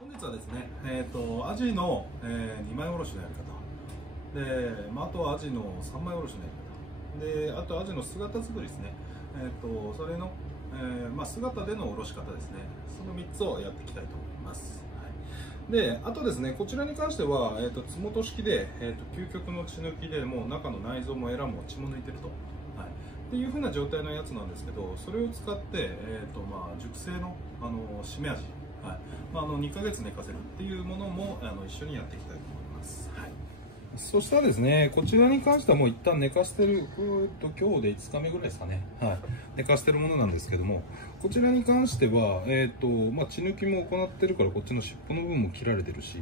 本日はですね、アジの、2枚おろしのやり方で、あとはアジの3枚おろしのやり方で、あとアジの姿作りですね、それの、姿でのおろし方ですね、その3つをやっていきたいと思います。で、あとですね、こちらに関しては、つもと式で、究極の血抜きでもう中の内臓もエラも血も抜いてると、っていう風な状態のやつなんですけど、それを使って、熟成の、しめ味、2ヶ月寝かせるっていうものも一緒にやっていきたいと思います。そしたらですね、こちらに関してはもう一旦寝かしてる、今日で5日目ぐらいですかね、寝かしてるものなんですけども、こちらに関しては、血抜きも行ってるから、こっちの尻尾の部分も切られてるし、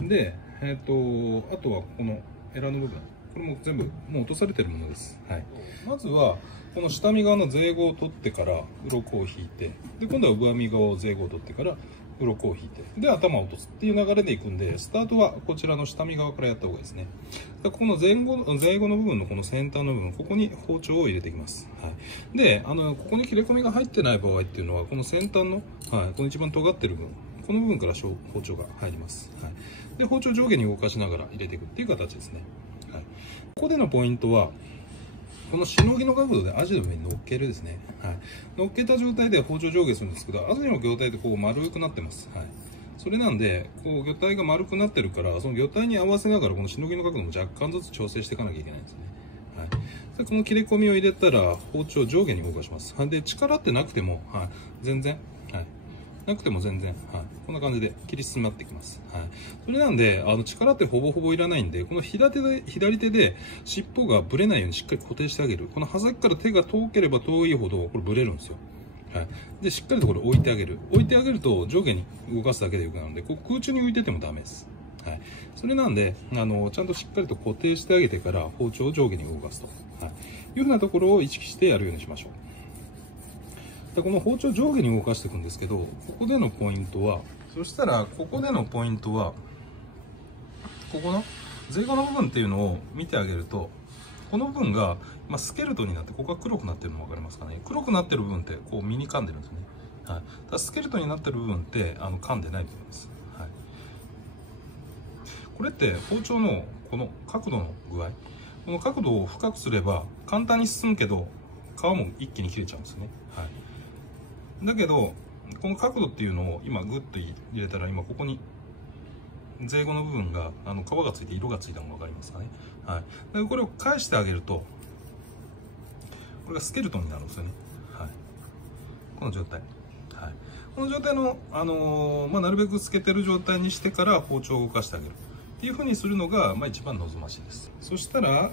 で、あとはこのエラの部分、これも全部もう落とされてるものです。まずはこの下身側のゼイゴを取ってから鱗を引いて、で今度は上身側をゼイゴを取ってから鱗を引いて、で頭を落とすっていう流れでいくんで、スタートはこちらの下身側からやった方がいいですね。ここのゼイゴの部分のこの先端の部分、ここに包丁を入れていきます。で、ここに切れ込みが入ってない場合っていうのは、この先端の、この一番尖ってる部分、この部分から包丁が入ります。で、包丁上下に動かしながら入れていくっていう形ですね。ここでのポイントは、このしのぎの角度でアジの上に乗っけるですね。乗っけた状態で包丁上下するんですけど、アジの魚体ってこう丸くなってます。それなんで、こう魚体が丸くなってるから、その魚体に合わせながらこのしのぎの角度も若干ずつ調整していかなきゃいけないんですね。でこの切れ込みを入れたら包丁上下に動かします。で、力ってなくても、全然、なくても全然、こんな感じで切り進まっていきます。それなんで、力ってほぼほぼいらないんで、この左手で尻尾がぶれないようにしっかり固定してあげる。この刃先から手が遠ければ遠いほど、これぶれるんですよ。で、しっかりとこれ置いてあげる。置いてあげると上下に動かすだけでよくなるので、こう空中に浮いててもダメです。それなんで、ちゃんとしっかりと固定してあげてから包丁を上下に動かすと、いうふうなところを意識してやるようにしましょう。でこの包丁上下に動かしていくんですけど、ここでのポイントは、そしたらここでのポイントは、ここのゼイゴの部分っていうのを見てあげると、この部分が、スケルトンになって、ここが黒くなってるの分かりますかね。黒くなってる部分ってこう身に噛んでるんですよね。だスケルトンになってる部分って噛んでない部分です。これって包丁のこの角度の具合、この角度を深くすれば簡単に進むけど、皮も一気に切れちゃうんですね。だけど、この角度っていうのを今グッと入れたら、今ここにゼイゴの部分が皮がついて色がついたのが分かりますかね。でこれを返してあげると、これがスケルトンになるんですよね。この状態。この状態の、なるべく透けてる状態にしてから包丁を動かしてあげるっていう風にするのが、一番望ましいです。そしたら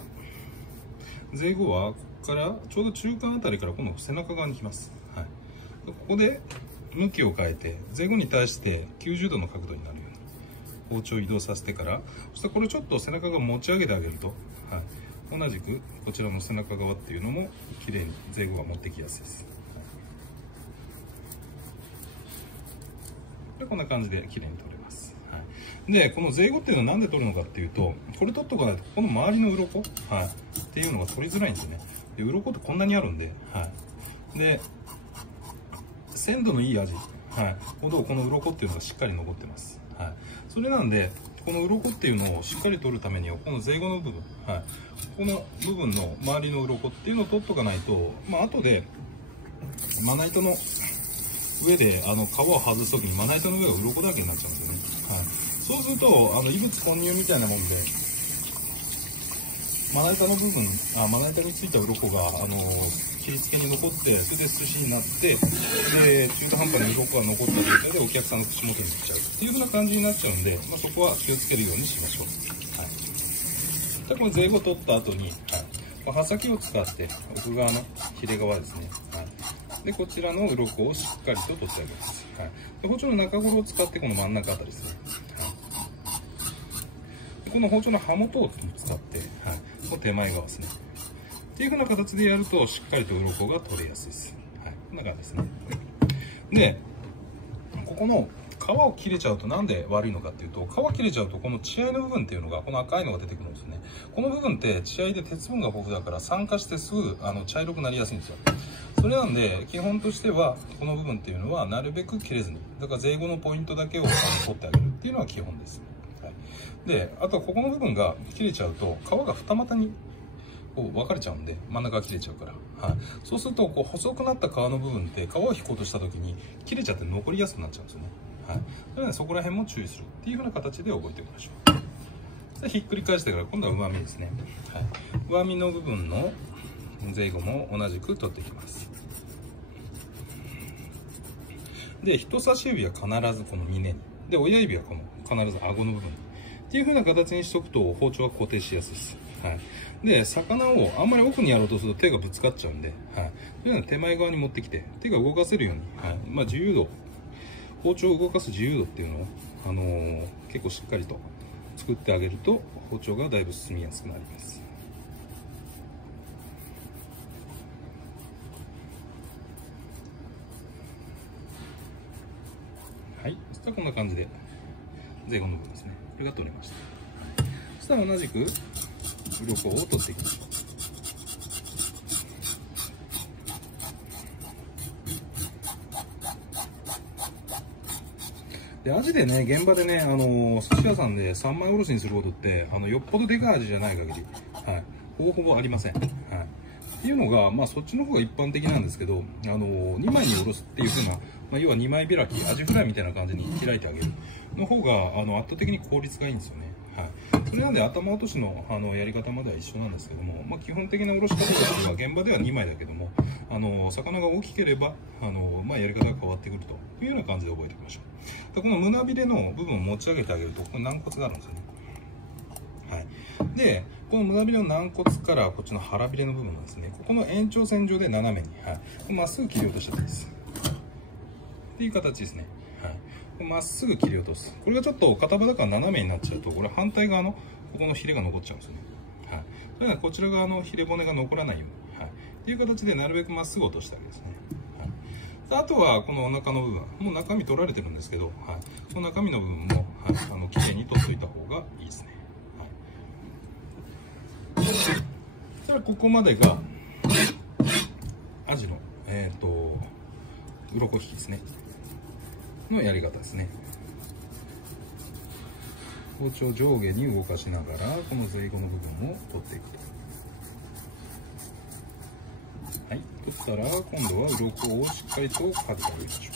ゼイゴはここからちょうど中間あたりからこの背中側に来ます。ここで向きを変えて、ゼイゴに対して90度の角度になるように包丁を移動させてから、そしてこれちょっと背中側持ち上げてあげると、同じくこちらの背中側っていうのも綺麗にゼイゴが持ってきやすいです。でこんな感じで綺麗に取れます。でこのゼイゴっていうのは何で取るのかっていうと、これ取っとかないとこの周りの鱗、っていうのが取りづらいんですよね。で鱗ってこんなにあるんで、で鮮度のいい味、ほどこの鱗っていうのがしっかり残ってます。それなんで、この鱗っていうのをしっかり取るためには、このゼイゴの部分、この部分の周りの鱗っていうのを取っとかないと、後でまな板の上で皮を外すときにまな板の上が鱗だらけになっちゃうんですよね。そうすると異物混入みたいなもんで、まな板の部分、まな板についた鱗が切り付けに残って、それで寿司になって、で中途半端に鱗が残った状態でお客さんの口元にいっちゃうっていう風な感じになっちゃうんで、そこは気をつけるようにしましょう。でこのゼイゴ取った後に、刃先を使って奥側のヒレ側ですね。でこちらの鱗をしっかりと取ってあげます。で包丁の中頃を使ってこの真ん中あたりですね。でこの包丁の刃元を使って、この手前側ですね。っていう風な形でやるとしっかりと鱗が取れやすいです。こんな感じですね。でここの皮を切れちゃうとなんで悪いのかっていうと、皮切れちゃうとこの血合いの部分っていうのが、この赤いのが出てくるんですよね。この部分って血合いで鉄分が豊富だから酸化してすぐ茶色くなりやすいんですよ。そそれなんで基本としてはこの部分っていうのはなるべく切れずに、だから税後のポイントだけを取ってあげるっていうのは基本です。はい、であとはここの部分が切れちゃうと皮が二股にこう分かれちゃうんで、真ん中が切れちゃうから、はい、そうするとこう細くなった皮の部分って皮を引こうとした時に切れちゃって残りやすくなっちゃうんですよね。はい、なのでそこら辺も注意するっていう風な形で覚えておきましょう。でひっくり返してから今度は上身ですね。はい、上身の部分の税後も同じく取っていきます。で人差し指は必ずこの峰に、で親指はこの必ず顎の部分っていう風な形にしておくと包丁は固定しやすいです。はい、で魚をあんまり奥にやろうとすると手がぶつかっちゃうんで、はい、そういうのは手前側に持ってきて手が動かせるように、はい、自由度、包丁を動かす自由度っていうのを、結構しっかりと作ってあげると包丁がだいぶ進みやすくなります。はい、そしたらこんな感じで税後の部分ですね、これが取れました。そしたら同じく鱗を取っていきましょう。でアジでね、現場でね、寿司屋さんで三枚おろしにすることってよっぽどでかいアジじゃない限り、はい、ほぼほぼありません。はい、っていうのが、そっちの方が一般的なんですけど、2枚におろすっていう風な、要は2枚開き、アジフライみたいな感じに開いてあげるの方が圧倒的に効率がいいんですよね。はい、それなんで頭落としのやり方までは一緒なんですけども、基本的なおろし方としては現場では2枚だけども、魚が大きければやり方が変わってくるというような感じで覚えておきましょう。でこの胸びれの部分を持ち上げてあげるとここに軟骨があるんですよね。はい、でこの胸びれの軟骨からこっちの腹びれの部分なんですね、ここの延長線上で斜めにま、っすぐ切り落としちゃっていいですっていう形ですね。まっすぐ切り落とす。これがちょっと片刃だから斜めになっちゃうと、これ反対側のここのヒレが残っちゃうんですよね。はい、それならこちら側のヒレ骨が残らないように、っていう形でなるべくまっすぐ落としてあげるんですね。あとはこのお腹の部分、もう中身取られてるんですけど、この中身の部分も、きれいに取っておいた方がいいですね。そしたらここまでがアジの鱗引きですねのやり方ですね。包丁上下に動かしながらこの税後の部分を取っていくと。はい、取ったら今度は鱗をしっかりとかけてあげましょ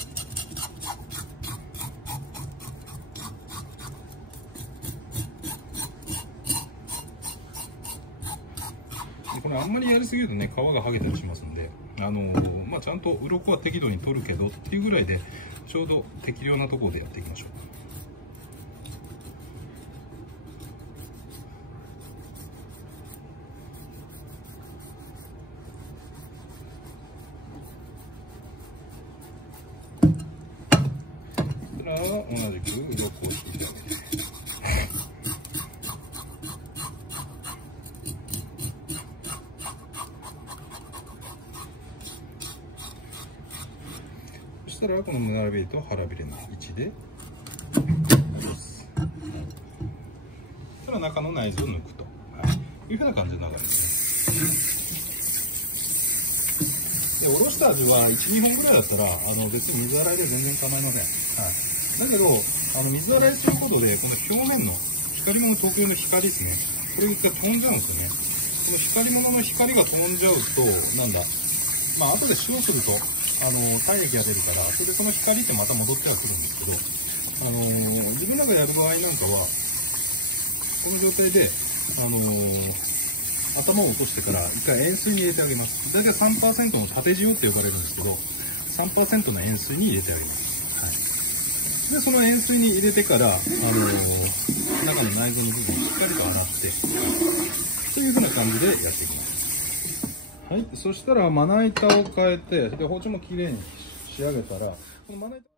う。でこれあんまりやりすぎるとね、皮が剥げたりしますんで、ちゃんと鱗は適度に取るけどっていうぐらいでちょうど適量なところでやっていきましょう。同じく鱗を引いてあげて、そしたらこの胸びれと腹びれの位置でそしたら中の内臓を抜くと、いうふうな感じの流れですね。でおろした味は 1,2 本ぐらいだったら別に水洗いで全然構いません。だけど水洗いすることでこの表面の光り物特有の光ですね、これが飛んじゃうんですよね。この光り物の光が飛んじゃうと後で塩すると体液が出るから、それでその光ってまた戻ってはくるんですけど、自分らがやる場合なんかはこの状態で頭を落としてから一回塩水に入れてあげます。大体 3% の縦塩って呼ばれるんですけど、 3% の塩水に入れてあげます。でその塩水に入れてから、中の内臓の部分をしっかりと洗ってというふうな感じでやっていきます。はい、そしたらまな板を変えて、で包丁もきれいに仕上げたら、このまな板